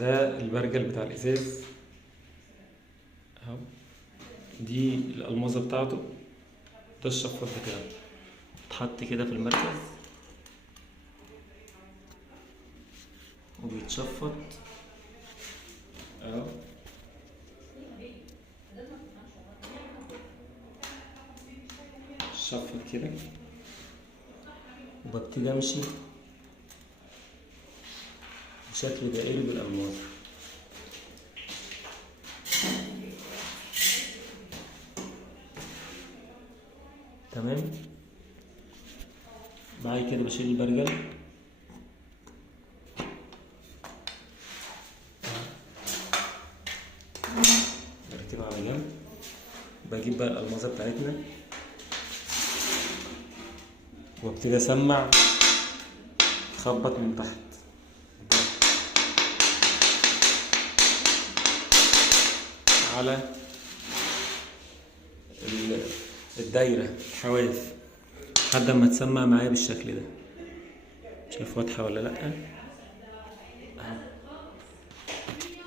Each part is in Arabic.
ده البرجل بتاع الازاز اهو. دي الالمازه بتاعته. ده الشفاط بتاعه اتحط كده في المركز وبيتشفط اهو. شفط كده وببتدي امشي بشكل دائري بالالماس. تمام. بعد كده بشيل البرجل بركبها على جنب. بجيب بقى الالمازه بتاعتنا وابتدي اسمع، اخبط من تحت على الدايره الحواف لحد ما تسمع معايا بالشكل ده. شايف واضحه ولا لا؟ اهو.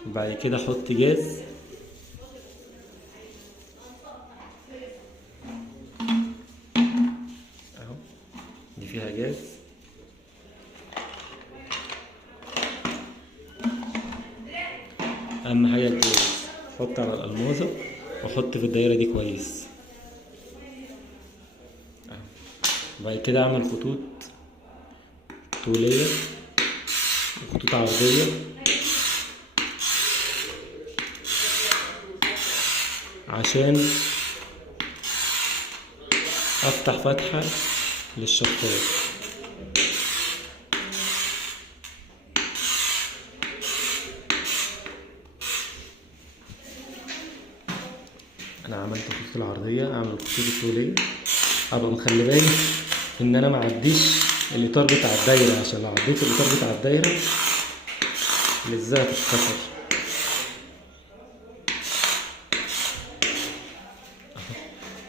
وبعد كده احط جاز اهو. دي فيها جاز. اهم حاجه الجاز. احط على الالمازه واحط في الدايره دي كويس اهو. وبعد كده اعمل خطوط طوليه وخطوط عرضيه عشان افتح فتحه للشفاط. انا عملت الخطوط العرضيه، اعمل الخطوط الطوليه، ابقى مخلي بالي ان انا ما اعديش الاطار بتاع الدايره، عشان لو عديت الاطار بتاع الدايره لزقها تتكسر.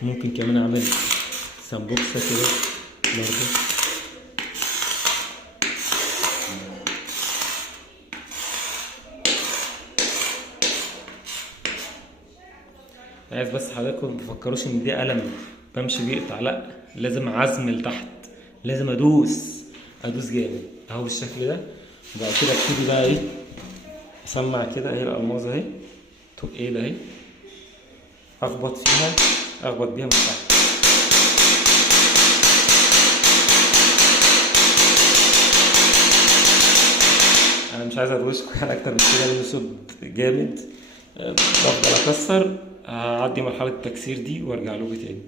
ممكن كمان اعمل سمبوكسه كده برضه. عايز بس حضراتكم متفكروش ان دي قلم بمشي بيقطع، لا، لازم عزم لتحت، لازم ادوس جامد اهو بالشكل ده. وبعد كده ابتدي بقى ايه، اسمع كده اهي الالمازه اهي تقيله اهي، اخبط فيها، اخبط بيها من تحت. انا مش عايز ادوشكم يعني اكتر من كده لان الصوت جامد. بفضل اكسر، هعدي مرحله التكسير دي وارجع له تاني.